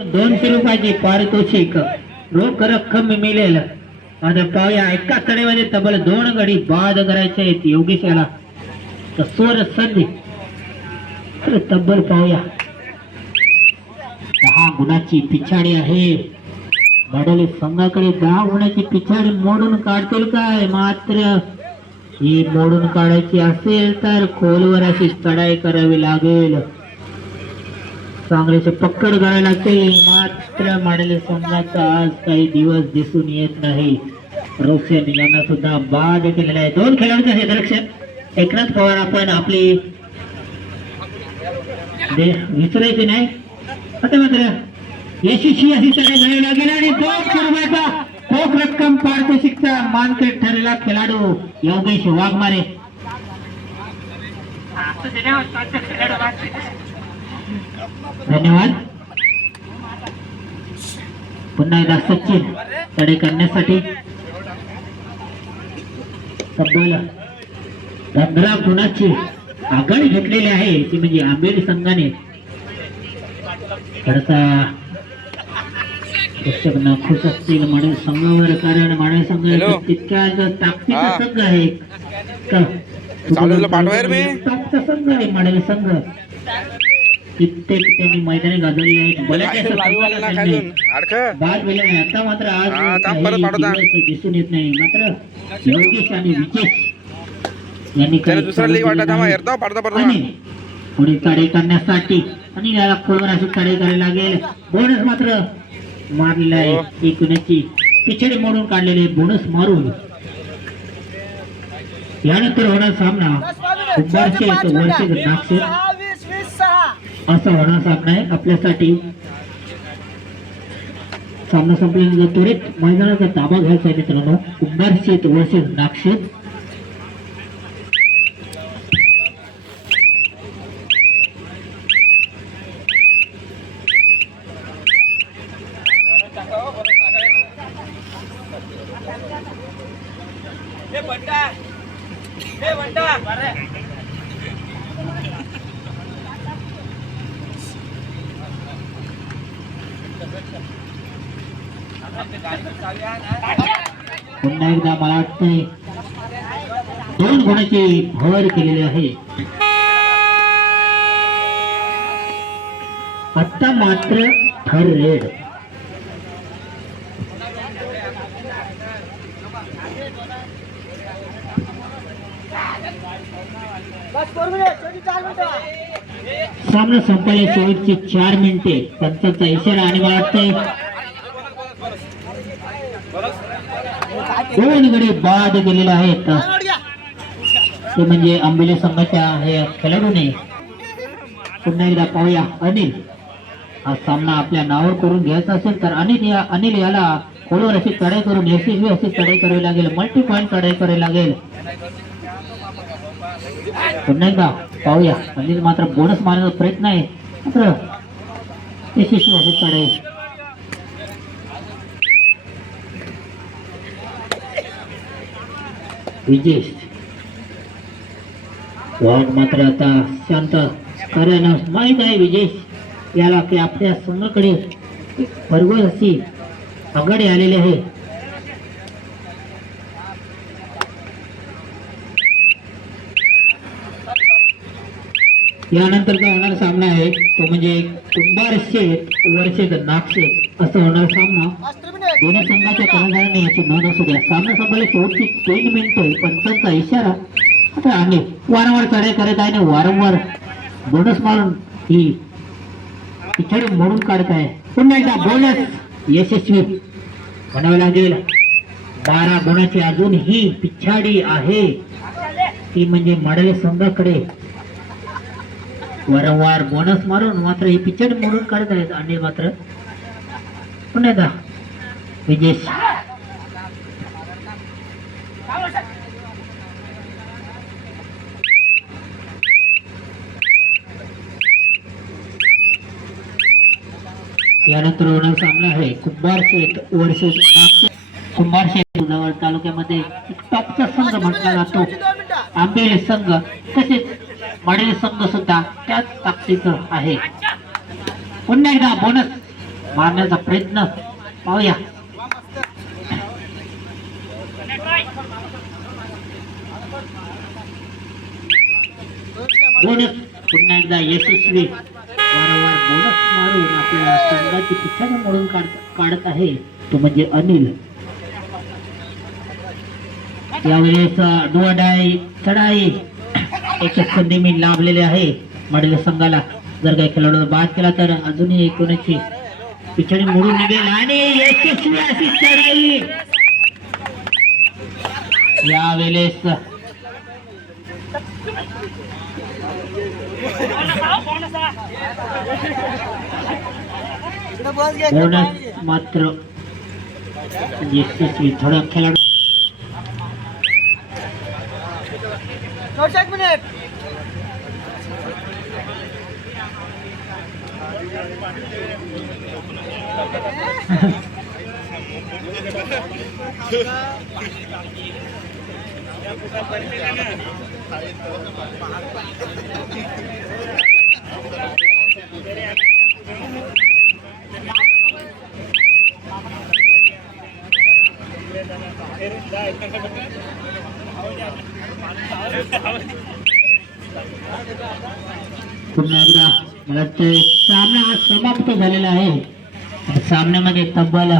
दोनशे रुपयाची पारितोषिक. रोख रक्कम मिळेल. आता पाहूया एका कडेमध्ये तब्बल दोन गडी बाद करायचे आहेत योगेश याला स्वर संधी. तर तब्बल पाहूया. दहा गुणाची पिछाडी आहे. बडले संघाकडे दहा गुणाची पिछाडी मोडून काढतील काय? मात्र ही मोडून काढायची असेल तर खोलवर अशी चढाई करावी लागेल. काँग्रेस पक्कड करायला लागते. मात्र माडेले संघाचा आज काही दिवस दिसून येत नाही. रोशन यांना सुद्धा बाद केलेला आहे. दोन खेळाडूंचे क्षेत्ररक्षण एकनाथ पवार आपण आपली दे- विसरायचे नाही. आता मात्र यशस्वी अशी चढाई करावी लागेल आणि दोन रुपयाचा रोख रक्कम पारितोषिकचा मानकेट ठरलेला खेळाडू योगेश वाघमारे. धन्यवाद. पुन्हा एकदा सचिन चढाई करण्यासाठी. पंधरा गुणाची आघाडी घेतलेली आहे? ती म्हणजे आंबेड संघाने. खरंचा प्रेक्षक नाखुश असतील माडे संघावर कारण माडे संघ. तितक्या ताकदीचा. संघ आहे. टॉपचा संघ आहे माडे संघ. कित्येक त्यांनी मैदानी गाजवली आहेत. बाद वेळेला आहे. आता मात्र आज हा, दिसून येत नाही. मात्र योगेश आणि विजेश यांनी त्याला काही दुसरा लीग वाटत थांबा हेरता पडता पडता आणि पुढे चढाई करण्यासाठी आणि याला खोलवर अशी चढाई करायला लागेल. बोनस मात्र मारलेला हो. आहे. एक गुणाची पिछडी मोडून काढलेले बोनस मारून. यानंतर होणार सामना. कुंभारचे वरचे नागशेर असा होणार सामना आहे आपल्यासाठी. सामना संपल्यानंतर त्वरित मैदानाचा ताबा घ्यायचा आहे मित्रांनो कुंभारशेत वर्सेस नागशेत. पुन्हा एकदा मला वाटते दोन गुणाची भर केलेली आहे. आता मात्र थर रेड. सामना संपायला शेवटची चार मिनिटे. पंचाचा इशारा आणि मला वाटतंय दोन गडी बाद गेलेले आहेत ते म्हणजे आंबेले संघाच्या हे खेळाडूने. पुन्हा एकदा पाहूया अनिल. हा सामना आपल्या नावावर करून घ्यायचा असेल तर अनिल या अनिल याला खोलवर अशी चढाई करून यशस्वी अशी चढाई करावी लागेल. मल्टी पॉईंट चढाई करावी लागेल. पुन्हा एकदा पाहूया. म्हणजे मात्र बोनस मारण्याचा प्रयत्न आहे. मात्र यशस्वी अशी कडे विजेश. वाघ मात्र आता शांत. कार्यानं माहीत आहे विजेश. याला की आपल्या संघाकडे एक भरघोस अशी आघाडी आलेली आहे. यानंतर होणारा सामना आहे तो म्हणजे कुंभार शेत वर्षेत नागशेत असं होणारा सामना दोन्ही संघाच्या कर्णधारांनी याची नोंद असू द्या. सामना संपले शेवटची तीन मिनिटे पंचांचा इशारा आता आम्ही वारंवार चढाई करत आहे आणि वारंवार बोनस मारून ही पिछाडी मोडून काढत आहे. पुन्हा एकदा बोनस यशस्वी म्हणावे लागेल. बारा गुणाची अजून ही पिछाडी आहे. ती म्हणजे मडले संघाकडे वारंवार बोनस मारून मात्र ही पिछाडी मोडून काढत आहेत आणि मात्र पुन्हा एकदा विजेश. यानंतर होणार सामना आहे. कुंभार शेत वर्सेस कुंभार शेत जवळ तालुक्यामध्ये टॉपचा संघ म्हटला जातो. आंबेले संघ. तसेच मॉडेल संघ सुद्धा त्याच ताकदीचं आहे. पुन्हा एकदा बोनस मारण्याचा प्रयत्न पाहूया. बोनस पुन्हा एकदा यशस्वी. वारंवार बोनस मारून आपल्या संघाची पिछाडी मोडून काढत आहे. तो म्हणजे अनिल. यावेळेस डोडाई चढाई. एक संधी मी लाभलेले आहे मडले संघाला. जर काही खेळाडू बाद केला तर अजूनही कोणाची पिछाडी मोडून निघेल आणि यशस्वी अशी चढाई. यावेळेस बोनस मात्र यशस्वी थोडा खेळाडू. চলছে এক মিনিট पुन्हा एकदा मला सामना हा समाप्त झालेला आहे. सामन्यामध्ये तब्बल